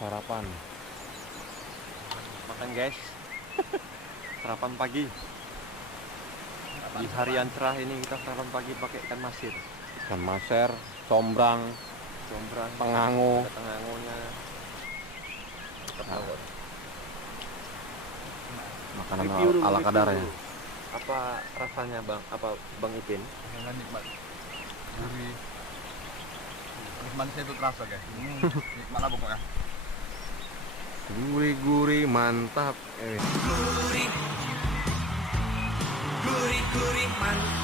sarapan. Makan guys. Sarapan pagi. Di harian cerah ini kita sarapan pagi pakai ikan masir. Ikan maser, combrang, pengango. Ada pengangonya. Nah, makanan ala kadarnya. Apa rasanya bang? Apa bang Ipin? Sangat nikmat, gurih, nikmatnya itu terasa guys. Nikmat lah pokoknya. Gurih-gurih mantap. Gurih, gurih, gurih, mantap.